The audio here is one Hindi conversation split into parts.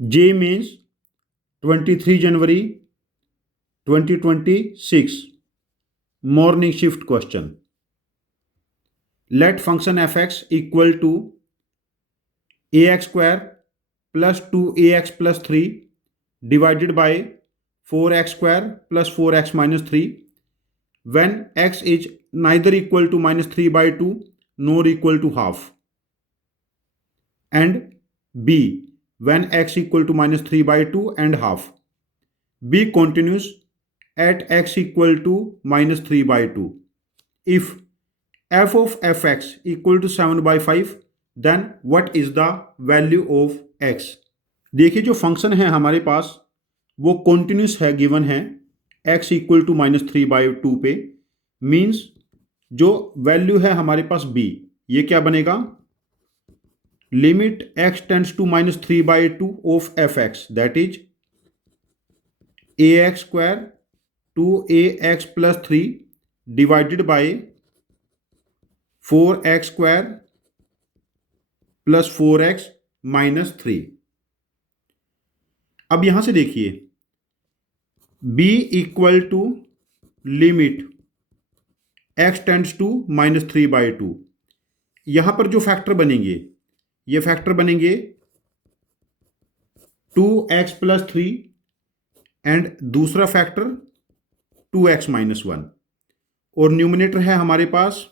J means 23 January 2026 morning shift question. Let function fx equal to ax square plus 2ax plus 3 divided by 4x square plus 4x minus 3 when x is neither equal to minus 3 by 2 nor equal to half, and b when x equal to minus 3 by 2 and half. B continues at x equal to minus 3 by 2. If f of fx equal to 7 by 5, then what is the value of x? देखिए जो फंक्शन है हमारे पास वो कॉन्टिन्यूस है, गिवन है x equal to minus 3 by 2 पे, मीन्स जो वैल्यू है हमारे पास b, ये क्या बनेगा? Limit x tends to minus 3 by 2 of fx, that is ax square 2ax plus 3 divided by 4x square plus 4x minus 3। अब यहां से देखिए b equal to limit x tends to minus 3 by 2। यहां पर जो फैक्टर बनेंगे ये फैक्टर बनेंगे 2x प्लस 3 एंड दूसरा फैक्टर 2x माइनस 1, और न्यूमिनेटर है हमारे पास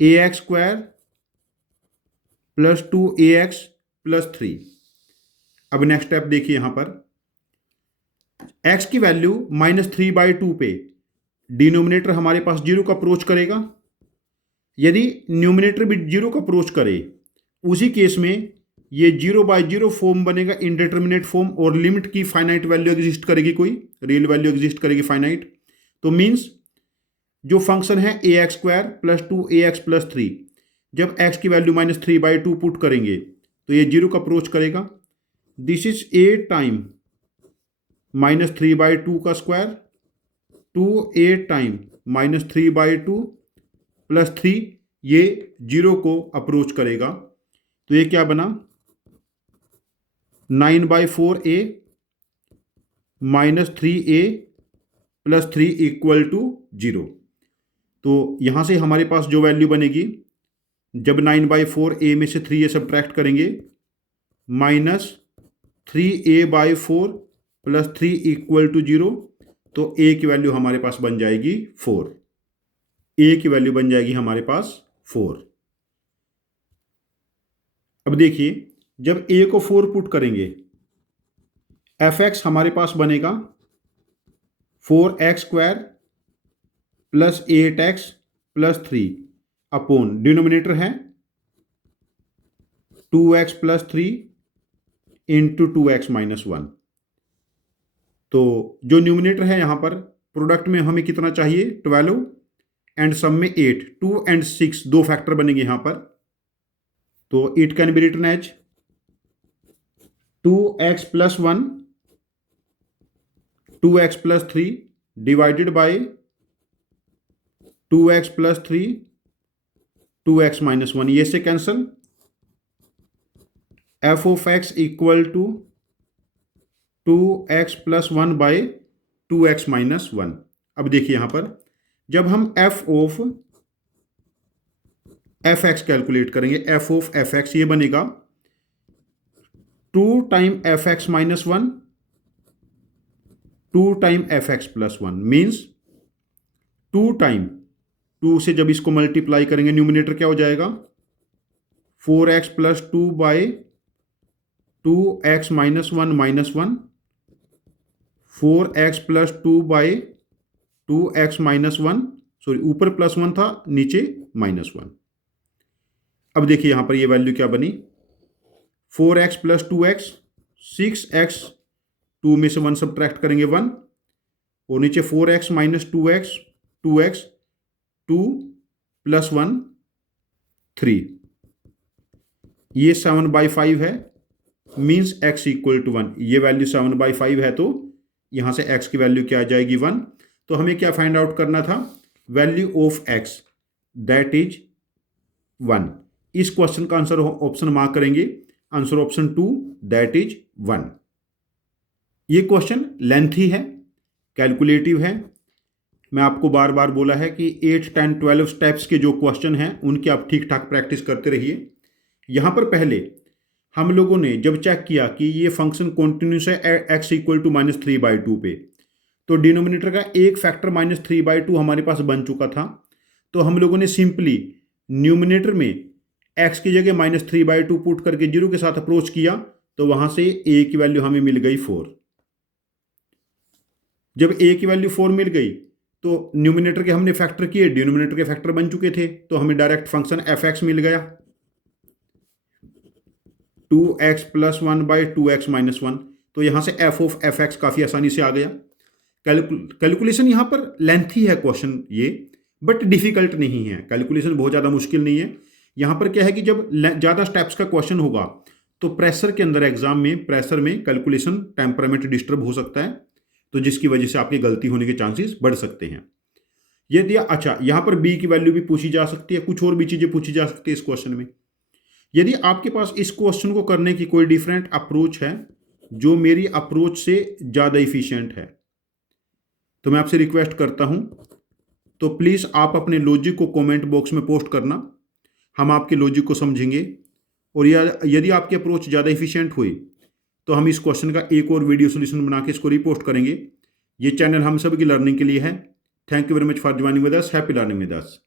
ax square plus 2ax plus 3। अब नेक्स्ट स्टेप देखिए, यहां पर x की वैल्यू माइनस 3 बाई 2 पे डिनोमिनेटर हमारे पास जीरो का अप्रोच करेगा। यदि न्यूमिनेटर भी जीरो का अप्रोच करे उसी केस में ये 0 बाई 0 फॉर्म बनेगा, इनडिटर्मिनेट फॉर्म, और लिमिट की फाइनाइट वैल्यू एग्जिस्ट करेगी, कोई रियल वैल्यू एग्जिस्ट करेगी फाइनाइट। तो मीन्स जो फंक्शन है ax square plus 2ax plus 3, जब x की वैल्यू माइनस 3 बाई 2 पुट करेंगे तो ये जीरो का अप्रोच करेगा। This is a time minus 3 by 2 का square 2a time minus 3 by 2 plus 3, ये जीरो को अप्रोच करेगा। तो ये क्या बना? 9 by 4a minus 3a plus 3 equal to 0। तो यहां से हमारे पास जो वैल्यू बनेगी, जब 9 बाई 4a में से 3a सब्ट्रैक्ट करेंगे, minus 3a by 4 plus 3 equal to 0, तो a की वैल्यू हमारे पास बन जाएगी 4। a की वैल्यू बन जाएगी हमारे पास 4। अब देखिए जब a को 4 पुट करेंगे, fx हमारे पास बनेगा 4x square plus 8x plus 3 upon denominator है 2x plus 3 into 2x minus 1। तो जो न्यूमिनेटर है यहां पर प्रोडक्ट में हमें कितना चाहिए? 12 एंड सम में 8, 2 एंड 6 दो फैक्टर बनेंगे यहां पर। तो it can be written as 2x plus 1 2x plus 3 divided by 2x plus 3 2x minus 1, ये से cancel. f of x equal to 2x plus 1 by 2x minus 1। अब देखिए यहां पर जब हम f ऑफ fx कैलकुलेट करेंगे, f ऑफ fx ये बनेगा 2 time fx minus 1 2 time fx plus 1, means 2 time 2 से जब इसको मल्टीप्लाई करेंगे न्यूमिनेटर क्या हो जाएगा? 4x plus 2 by 2x minus 1 minus 1, 4x plus 2 by 2x minus 1, sorry ऊपर प्लस 1 था नीचे माइनस 1। अब देखिए यहां पर ये वैल्यू क्या बनी? 4x प्लस 2x 6x, 2 में से 1 सब्ट्रैक्ट करेंगे 1, और नीचे 4x minus 2x 2x 2 plus 1 3, ये 7 बाई 5 है, मीन्स x इक्वल टू 1। ये वैल्यू 7 बाई 5 है, तो यहां से x की वैल्यू क्या आ जाएगी? 1। तो हमें क्या फाइंड आउट करना था? Value of x, that is 1। इस क्वेश्चन का आंसर ऑप्शन मार्क करेंगे आंसर ऑप्शन 2 दैट इज 1। ये क्वेश्चन लेंथी है, कैलकुलेटिव है। मैं आपको बार बार बोला है कि 8, 10, 12 स्टेप्स के जो क्वेश्चन हैं उनकी आप ठीक ठाक प्रैक्टिस करते रहिए। यहाँ पर पहले हम लोगों ने जब चेक किया कि ये फंक्शन कॉन्टिन्यूस है x इक्वल टू -3/2 पे, तो डिनोमिनेटर का एक फैक्टर -3/2 हमारे पास बन चुका था। तो हम लोगों ने सिंपली न्यूमिनेटर में x की जगह -3/2 पुट करके 0 के साथ अप्रोच किया, तो वहां से a की वैल्यू हमें मिल गई 4। जब a की वैल्यू 4 मिल गई तो न्यूमिनेटर के हमने फैक्टर किए, डिनोमिनेटर के फैक्टर बन चुके थे, तो हमें डायरेक्ट फंक्शन fx मिल गया 2x + 1/2x - 1। तो यहां से f ऑफ fx काफी आसानी से आ गया। कैलकुलेशन यहां पर लेंथी है क्वेश्चन ये, बट डिफिकल्ट नहीं है। कैलकुलेशन बहुत ज़्यादा मुश्किल नहीं है। यहाँ पर क्या है कि जब ज़्यादा स्टेप्स का क्वेश्चन होगा तो प्रेशर के अंदर, एग्जाम में प्रेशर में कैलकुलेशन टेम्परामेंट डिस्टर्ब हो सकता है, तो जिसकी वजह से आपकी गलती होने के चांसेस बढ़ सकते हैं। ये दिया। अच्छा, यहाँ पर b की वैल्यू भी पूछी जा सकती है, कुछ और भी चीज़ें पूछी जा सकती है इस क्वेश्चन में। यदि आपके पास इस क्वेश्चन को करने की कोई डिफरेंट अप्रोच है जो मेरी अप्रोच से ज़्यादा इफिशियंट है, तो मैं आपसे रिक्वेस्ट करता हूं, तो प्लीज़ आप अपने लॉजिक को कमेंट बॉक्स में पोस्ट करना। हम आपके लॉजिक को समझेंगे, और यदि आपकी अप्रोच ज़्यादा इफिशियंट हुई तो हम इस क्वेश्चन का एक और वीडियो सोल्यूशन बना के इसको रिपोस्ट करेंगे। ये चैनल हम सब की लर्निंग के लिए है। Thank you very much for joining with us. Happy learning with us.